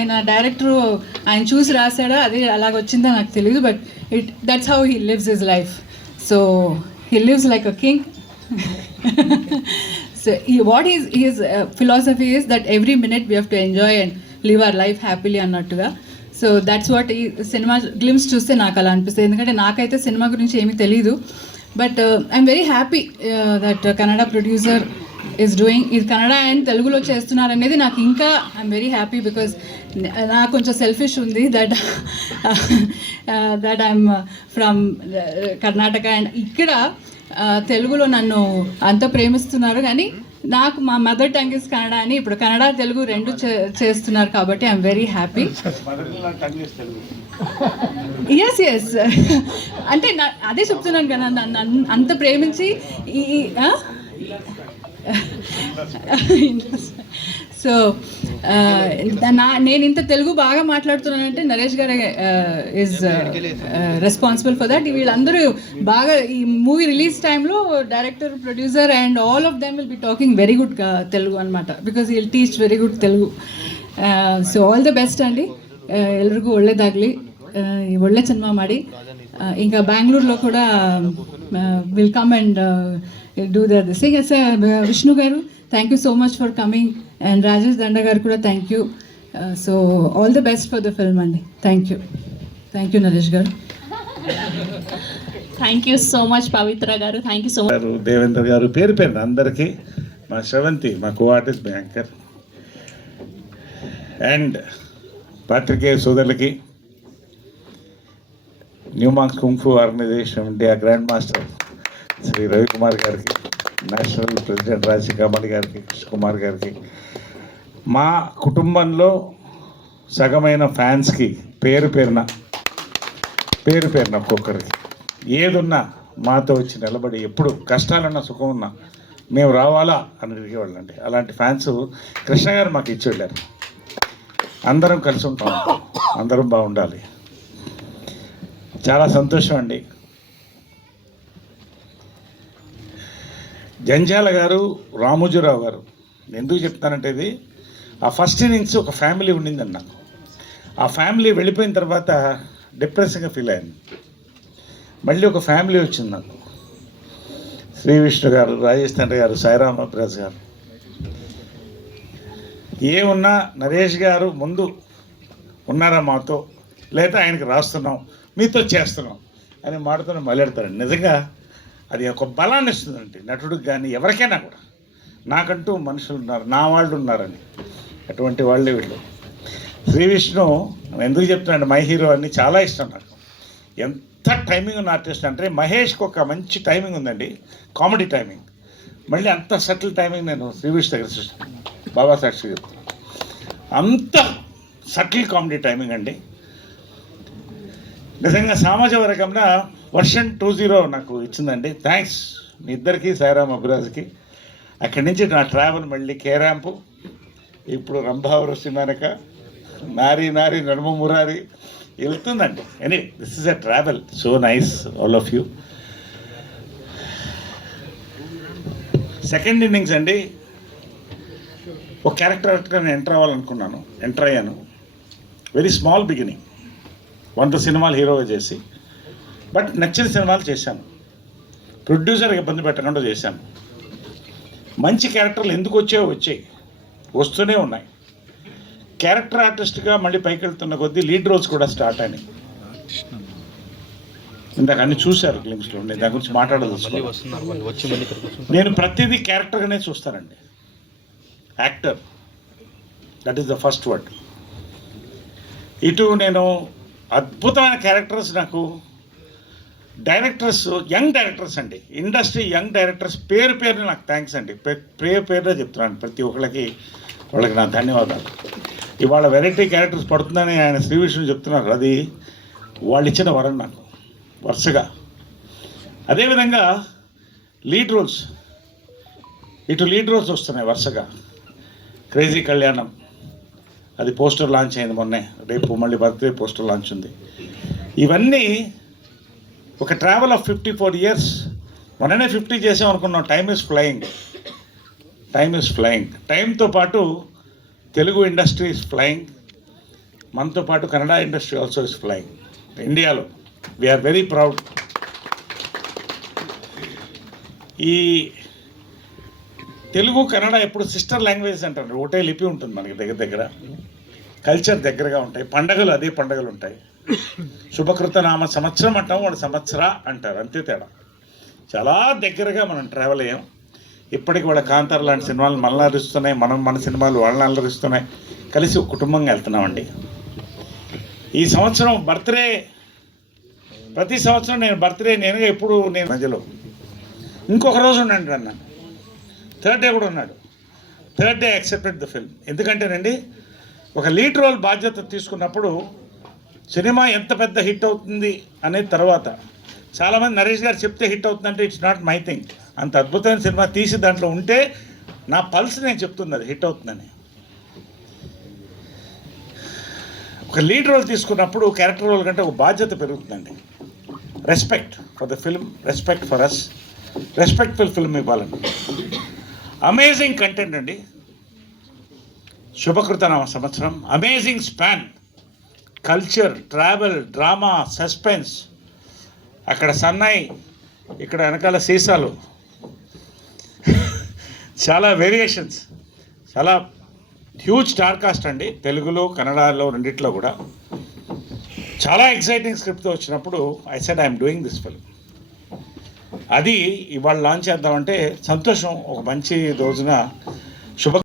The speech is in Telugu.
ఆయన డైరెక్టర్ ఆయన చూసి రాశాడా అది అలాగ వచ్చిందో నాకు తెలియదు, but that's how he lives his life. So he lives like a king. So what his philosophy is that every minute we have to enjoy and live our life happily అన్నట్టుగా. సో దట్స్ వాట్ ఈ సినిమా గ్లిమ్స్ చూస్తే నాకు అలా అనిపిస్తుంది. ఎందుకంటే నాకైతే సినిమా గురించి ఏమీ తెలీదు, but I'm very happy that Kannada producer is doing ఇది. కన్నడ అండ్ తెలుగులో చేస్తున్నారు అనేది నాకు ఇంకా ఐఎమ్ వెరీ హ్యాపీ, బికాజ్ నాకు కొంచెం సెల్ఫిష్ ఉంది that I'm from Karnataka and ఇక్కడ తెలుగులో నన్ను అంత ప్రేమిస్తున్నారు, కానీ నాకు మా మదర్ టంగ్ ఇస్ కన్నడ అని ఇప్పుడు కన్నడ తెలుగు రెండు చేస్తున్నారు కాబట్టి ఐఎమ్ వెరీ హ్యాపీ. ఎస్ అంటే అదే చెప్తున్నాను కదా, నన్ను అంత ప్రేమించి సో నేను ఇంత తెలుగు బాగా మాట్లాడుతున్నానంటే నరేష్ గారు ఈజ్ రెస్పాన్సిబుల్ ఫర్ దట్. వీళ్ళందరూ బాగా ఈ మూవీ రిలీజ్ టైంలో director, producer and all of them will be talking very good Telugu అనమాట, because will teach very good Telugu. So all the best ಅಂడి, ಎಲ್ರಿಗೂ ಒಳ್ಳೇದಾಗಲಿ, ಒಳ್ಳೆ ಸಿನಿಮಾ ಮಾಡಿ. ఇంకా బెంగళూరులో కూడా will come and do the this. Vishnu గారు thank you so much for coming, and Rajesh Danda గారు కూడా thank you. So all the best for the film అండి. థ్యాంక్ యూ నరేష్ గారు. థ్యాంక్ యూ సో మచ్ పవిత్ర గారు. Thank you so much Devendra గారు. పేరు అందరికీ, మా శ్రవంతి, మా కో ఆర్టిస్ట్, బ్యాంకర్ అండ్ పాత్రికేయ సోదరులకి, new marks kung fu organization India grand master Shri Ravikumar గారికి, నేషనల్ ప్రెసిడెంట్ రాజశేఖర్ గారికి, కృష్ణకుమార్ గారికి, మా కుటుంబంలో సగమైన ఫ్యాన్స్కి పేరు పేరున ఒక్కొక్కరికి ఏదున్నా మాతో వచ్చి నిలబడి ఎప్పుడు కష్టాలన్నా సుఖం ఉన్నా మేము రావాలా అని అడిగేవాళ్ళండి. అలాంటి ఫ్యాన్స్ కృష్ణ గారు మాకు ఇచ్చి వెళ్ళారు. అందరం కలిసి ఉంటాం, అందరం బాగుండాలి. చాలా సంతోషం అండి. జంజాల గారు, రామోజీరావు గారు, ఎందుకు చెప్తానంటే ఇది ఆ ఫస్ట్ ఇన్నింగ్స్ ఒక ఫ్యామిలీ ఉండిందండి నాకు. ఆ ఫ్యామిలీ వెళ్ళిపోయిన తర్వాత డిప్రెషన్గా ఫీల్ అయ్యాను. మళ్ళీ ఒక ఫ్యామిలీ వచ్చింది నాకు. శ్రీ విష్ణు గారు, రాజేష్ తండ్రి గారు, సాయిరామ్ అబ్రాజ్ గారు, ఏమున్నా నరేష్ గారు ముందు ఉన్నారా మాతో, లేదా ఆయనకి రాస్తున్నాం, మీతో చేస్తున్నాం అని మాటతో మొదలెడతారండి. నిజంగా అది ఒక బలాన్ని ఇస్తుందండి నటుడికి కానీ ఎవరికైనా కూడా. నాకంటూ మనుషులు ఉన్నారు, నా వాళ్ళు ఉన్నారని, అటువంటి వాళ్ళే వీళ్ళు. శ్రీ విష్ణు ఎందుకు చెప్తున్నాను, మై హీరో అని చాలా ఇష్టం నాకు. ఎంత టైమింగ్ ఉన్న ఆర్టిస్ట్ అంటే మహేష్కి ఒక మంచి టైమింగ్ ఉందండి, కామెడీ టైమింగ్. మళ్ళీ అంత సటిల్ టైమింగ్ నేను శ్రీ విష్ణు దగ్గర చూస్తాను, బాబా సాక్షి చెప్తాను. అంత సటిల్ కామెడీ టైమింగ్ అండి. నిజంగా సామాజిక వర్గంలో వర్షన్ 20 నాకు ఇచ్చిందండి. థ్యాంక్స్ మీ ఇద్దరికి, సాయిరామ్ అభిరాజ్కి. అక్కడి నుంచి నా ట్రావెల్ మళ్ళీ కేరాంపు, ఇప్పుడు రంభావరం సిమానక, నారీ నడుమ మురారి వెళ్తుందండి. Any this is a travel. So nice all of you. Second innings అండి, ఒక క్యారెక్టర్గా నేను ఎంటర్ అయ్యాను. వెరీ స్మాల్ బిగినింగ్, 100 సినిమాలు హీరోగా చేసి, బట్ నచ్చిన సినిమాలు చేశాను. ప్రొడ్యూసర్కి ఇబ్బంది పెట్టకుండా చేశాను. మంచి క్యారెక్టర్లు ఎందుకు వచ్చాయి, వస్తూనే ఉన్నాయి. క్యారెక్టర్ ఆర్టిస్ట్గా మళ్ళీ పైకి వెళ్తున్న కొద్దీ లీడ్ రోల్స్ కూడా స్టార్ట్ అయినాయి. ఇందాక అన్ని చూశారు గ్లిమ్స్లో, నేను దాని గురించి మాట్లాడదలుచుకున్నాను. నేను ప్రతిదీ క్యారెక్టర్గానే చూస్తానండి. Actor, that is the first word. ఇటు నేను అద్భుతమైన క్యారెక్టర్స్, నాకు డైరెక్టర్స్, యంగ్ డైరెక్టర్స్ అండి, ఇండస్ట్రీ యంగ్ డైరెక్టర్స్ పేరు నాకు థ్యాంక్స్ అండి. పేరులో చెప్తున్నాను ప్రతి ఒక్కళ్ళకి, వాళ్ళకి నా ధన్యవాదాలు. ఇవాళ వెరైటీ క్యారెక్టర్స్ పడుతుందని ఆయన శ్రీ విష్ణు చెప్తున్నారు, అది వాళ్ళు ఇచ్చిన వరం నాకు వరుసగా. అదేవిధంగా లీడ్ రోల్స్, ఇటు లీడ్ రోల్స్ వస్తున్నాయి వరుసగా. క్రేజీ కళ్యాణం, అది పోస్టర్ లాంచ్ అయింది మొన్నే, రేపు మళ్ళీ బర్త్డే పోస్టర్ లాంచ్ ఉంది. ఇవన్నీ ఒక ట్రావెల్ ఆఫ్ 54 years. మొన్ననే 50 చేసాం అనుకున్నాం. Time is flying. టైంతో పాటు తెలుగు ఇండస్ట్రీ ఈజ్ ఫ్లయింగ్. మనతో పాటు Kannada industry also is flying ఇండియాలో. We are very proud. ఈ తెలుగు కన్నడ ఎప్పుడు సిస్టర్ లాంగ్వేజ్ అంటారు. ఒకటే లిపి ఉంటుంది మనకి దగ్గర దగ్గర, కల్చర్ దగ్గరగా ఉంటాయి, పండగలు అదే పండగలు ఉంటాయి. శుభకృత నామ సంవత్సరం అంటాం, వాడు సంవత్సర అంటారు, అంతే తేడా. చాలా దగ్గరగా మనం ట్రావెల్ అయ్యాం. ఇప్పటికి వాళ్ళ కాంతార లాంటి సినిమాలు మనల్ని అలరిస్తున్నాయి, మన సినిమాలు వాళ్ళని అలరిస్తున్నాయి. కలిసి ఒక కుటుంబంగా వెళ్తున్నామండి. ఈ సంవత్సరం బర్త్డే, ప్రతి సంవత్సరం నేను బర్త్డే నేనుగా ఎప్పుడు నేను మధ్యలో ఇంకొక రోజు ఉండండి అన్నాను. థర్డ్ డే కూడా ఉన్నాడు. Third day accepted the film. ఎందుకంటేనండి, ఒక లీడ్ రోల్ బాధ్యత తీసుకున్నప్పుడు సినిమా ఎంత పెద్ద హిట్ అవుతుంది అనేది తర్వాత చాలామంది నరేష్ గారు చెప్తే హిట్ అవుతుందంటే ఇట్స్ నాట్ మై థింగ్. అంత అద్భుతమైన సినిమా తీసి దాంట్లో ఉంటే నా పల్స్ నేను చెప్తుంది అది హిట్ అవుతుందని. ఒక లీడ్ రోల్ తీసుకున్నప్పుడు క్యారెక్టర్ రోల్ కంటే ఒక బాధ్యత పెరుగుతుందండి. Respect for the film, respect for us, respectful film ఇవ్వాలండి. అమేజింగ్ కంటెంట్ అండి. శుభకృతనామ సంవత్సరం, amazing span, culture, travel, drama, suspense, అక్కడ సన్నాయి, ఇక్కడ వెనకాల సీసాలు, చాలా వేరియేషన్స్, చాలా హ్యూజ్ స్టార్ కాస్ట్ అండి. తెలుగులో కన్నడలో రెండిట్లో కూడా చాలా ఎక్సైటింగ్ స్క్రిప్ట్తో వచ్చినప్పుడు I said I'm doing this film. అది ఇవాళ లాంచ్ చేద్దామంటే సంతోషం. ఒక మంచి రోజున శుభ